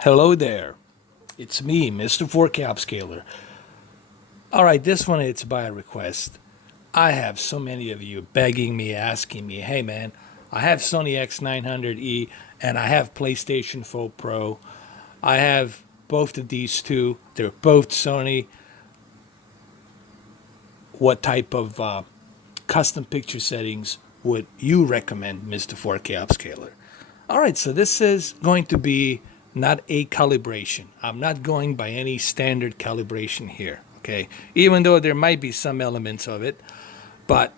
Hello there. It's me, Mr. 4K Upscaler. Alright, this one it's by request. I have so many of you begging me, asking me, hey man, I have Sony X900E and I have PlayStation 4 Pro. I have both of these two. They're both Sony. What type of custom picture settings would you recommend, Mr. 4K Upscaler? Alright, so this is going to be not a calibration. I'm not going by any standard calibration here, okay? Even though there might be some elements of it. But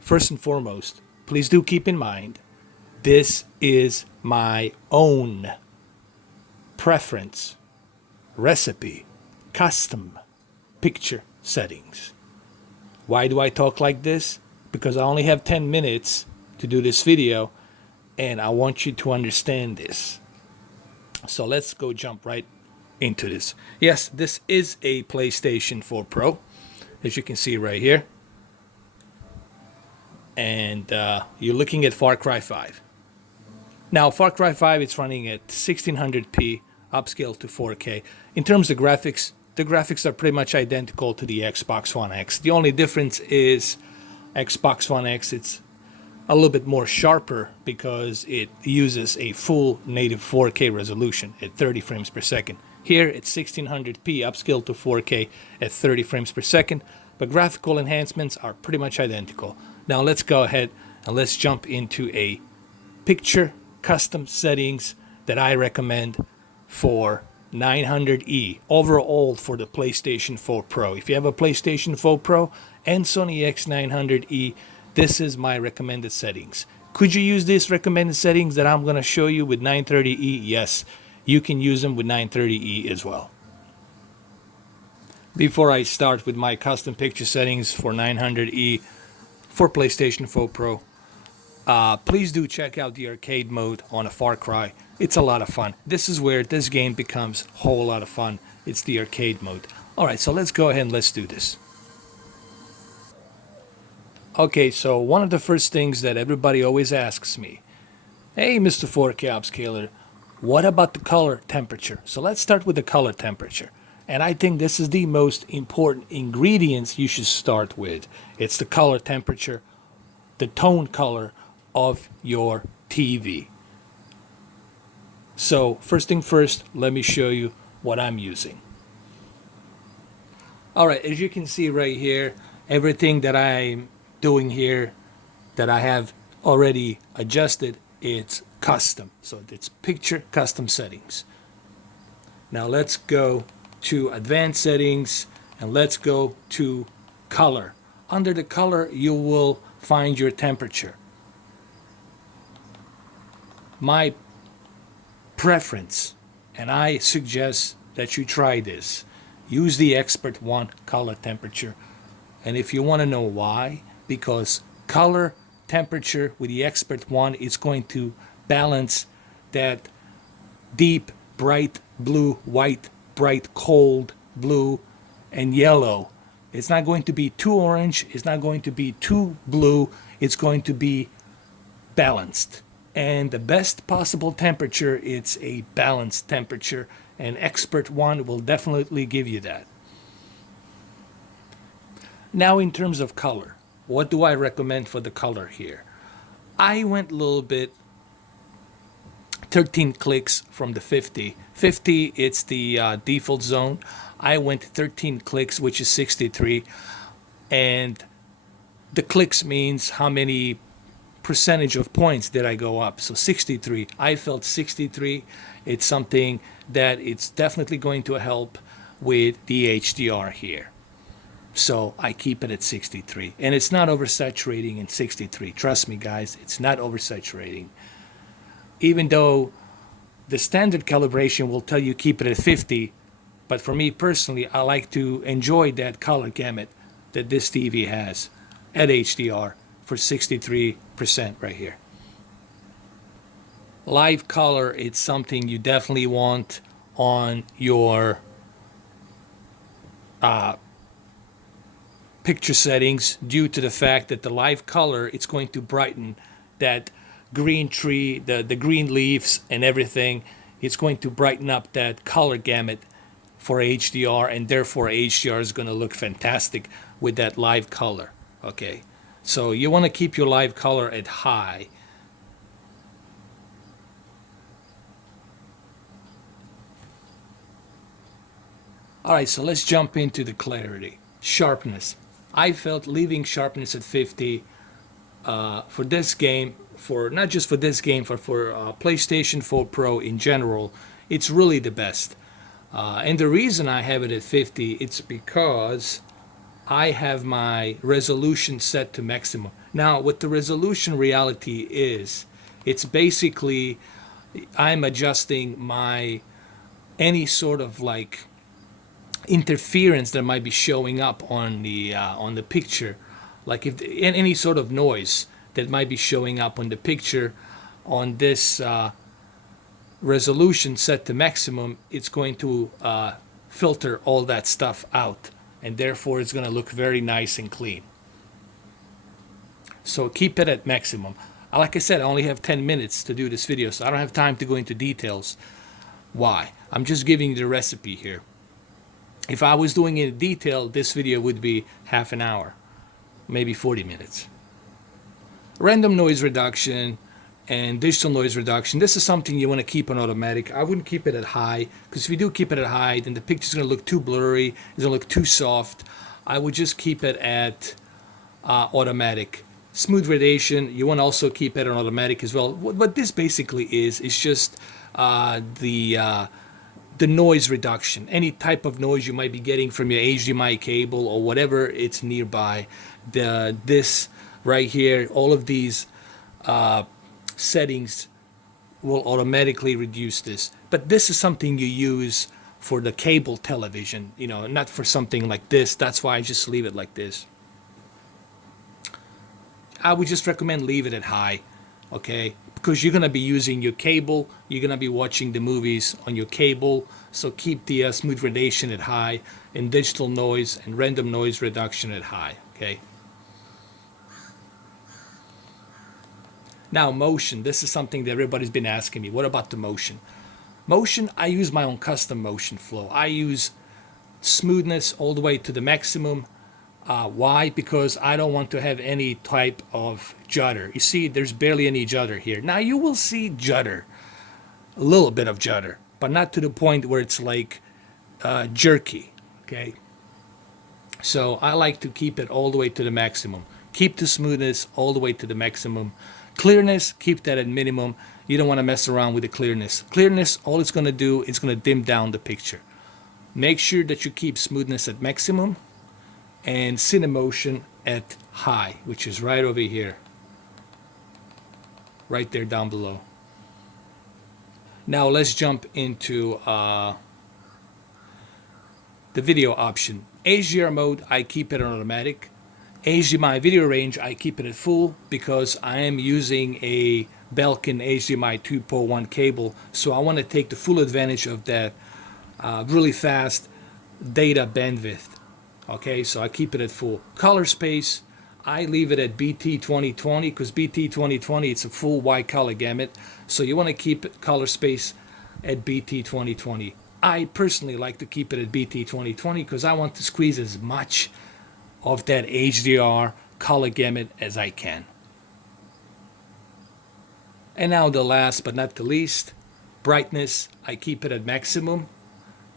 first and foremost, please do keep in mind, this is my own preference, recipe, custom picture settings. Why do I talk like this? Because I only have 10 minutes to do this video, and I want you to understand this. So let's go jump right into this. Yes, this is a PlayStation 4 Pro, as you can see right here. And you're looking at Far Cry 5. Now, Far Cry 5, it's running at 1600p, upscale to 4K. In terms of graphics, the graphics are pretty much identical to the Xbox One X. The only difference is Xbox One X, it's a little bit more sharper because it uses a full native 4K resolution at 30 frames per second. Here it's 1600p, upscaled to 4K at 30 frames per second, but graphical enhancements are pretty much identical. Now let's go ahead and let's jump into a picture custom settings that I recommend for 900E overall for the PlayStation 4 Pro. If you have a PlayStation 4 Pro and Sony X900E, this is my recommended settings. Could you use these recommended settings that I'm going to show you with 930E? Yes, you can use them with 930E as well. Before I start with my custom picture settings for 900E for PlayStation 4 Pro, please do check out the arcade mode on a Far Cry. It's a lot of fun. This is where this game becomes a whole lot of fun. It's the arcade mode. Alright, so let's go ahead and let's do this. Okay, so one of the first things that everybody always asks me, hey Mr. 4K Upscaler, what about the color temperature? So let's start with the color temperature. And I think this is the most important ingredients you should start with. It's the color temperature, the tone color of your TV. So first thing first, let me show you what I'm using. Alright, as you can see right here, everything that I'm doing here that I have already adjusted, it's custom. So it's picture custom settings. Now let's go to advanced settings and let's go to color. Under the color, you will find your temperature. My preference, and I suggest that you try this, use the Expert One color temperature. And if you want to know why, because color temperature with the Expert One is going to balance that deep, bright blue, white, bright, cold blue, and yellow. It's not going to be too orange. It's not going to be too blue. It's going to be balanced. And the best possible temperature, it's a balanced temperature. And Expert One will definitely give you that. Now in terms of color, what do I recommend for the color here? I went a little bit 13 clicks from the 50. 50, it's the default zone. I went 13 clicks, which is 63. And the clicks means how many percentage of points did I go up. So 63. I felt 63. It's something that it's definitely going to help with the HDR here. So I keep it at 63. And it's not oversaturating in 63. Trust me, guys, it's not oversaturating. Even though the standard calibration will tell you keep it at 50, but for me personally, I like to enjoy that color gamut that this TV has at HDR for 63% right here. Live color, it's something you definitely want on your picture settings due to the fact that the live color, it's going to brighten that green tree, the green leaves and everything. it's going to brighten up that color gamut for HDR, and therefore HDR is going to look fantastic with that live color. Okay, so you want to keep your live color at high. All right, so let's jump into the clarity. Sharpness. I felt leaving sharpness at 50 for this game, for not just for this game, for PlayStation 4 Pro in general, it's really the best. And the reason I have it at 50, it's because I have my resolution set to maximum. Now, what the resolution reality is, it's basically I'm adjusting my any sort of like interference that might be showing up on the picture, like if any sort of noise that might be showing up on the picture on this resolution set to maximum, it's going to filter all that stuff out, and therefore it's going to look very nice and clean. So keep it at maximum. Like I said, I only have 10 minutes to do this video, so I don't have time to go into details why. I'm just giving you the recipe here. If I was doing it in detail, this video would be half an hour, maybe 40 minutes. Random noise reduction and digital noise reduction. This is something you want to keep on automatic. I wouldn't keep it at high, because if you do keep it at high, then the picture's going to look too blurry. It's going to look too soft. I would just keep it at automatic. Smooth gradation, you want to also keep it on automatic as well. What this basically is just the noise reduction. Any type of noise you might be getting from your HDMI cable or whatever it's nearby. This right here, all of these settings will automatically reduce this. But this is something you use for the cable television, you know, not for something like this. That's why I just leave it like this. I would just recommend leave it at high, okay? Because you're going to be using your cable, you're going to be watching the movies on your cable, so keep the smooth gradation at high, and digital noise and random noise reduction at high, okay? Now motion, this is something that everybody's been asking me. What about the motion? Motion, I use my own custom motion flow. I use smoothness all the way to the maximum. Why? Because I don't want to have any type of judder. You see, there's barely any judder here. Now you will see judder, a little bit of judder, but not to the point where it's like jerky, okay? So I like to keep it all the way to the maximum. Keep the smoothness all the way to the maximum. Clearness, keep that at minimum. You don't want to mess around with the clearness. Clearness, all it's going to do is going to dim down the picture. Make sure that you keep smoothness at maximum and Cinemotion at high, which is right over here, right there down below. Now let's jump into the video option. HDR mode, I keep it on automatic. HDMI video range, I keep it at full because I am using a Belkin HDMI 2.1 cable, so I want to take the full advantage of that really fast data bandwidth. Okay, so I keep it at full. Color space, I leave it at BT 2020 because BT 2020, it's a full wide color gamut. So you want to keep color space at BT 2020. I personally like to keep it at BT 2020 because I want to squeeze as much of that HDR color gamut as I can. And now the last but not the least, brightness, I keep it at maximum.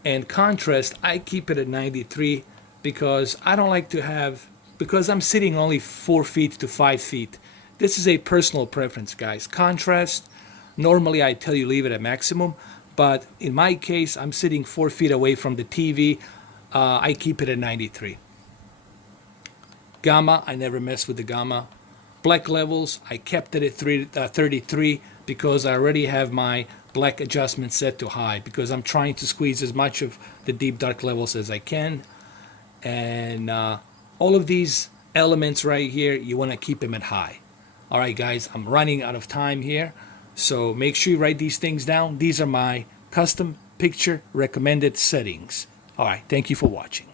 And contrast, I keep it at 93 because I don't like to have, because I'm sitting only 4 feet to 5 feet. This is a personal preference, guys. Contrast, normally I tell you leave it at maximum, but in my case, I'm sitting 4 feet away from the TV. I keep it at 93. Gamma, I never mess with the gamma. Black levels, I kept it at 33 because I already have my black adjustment set to high because I'm trying to squeeze as much of the deep dark levels as I can. And all of these elements right here, you want to keep them at high. All right, guys, I'm running out of time here, so make sure you write these things down. These are my custom picture recommended settings. All right, thank you for watching.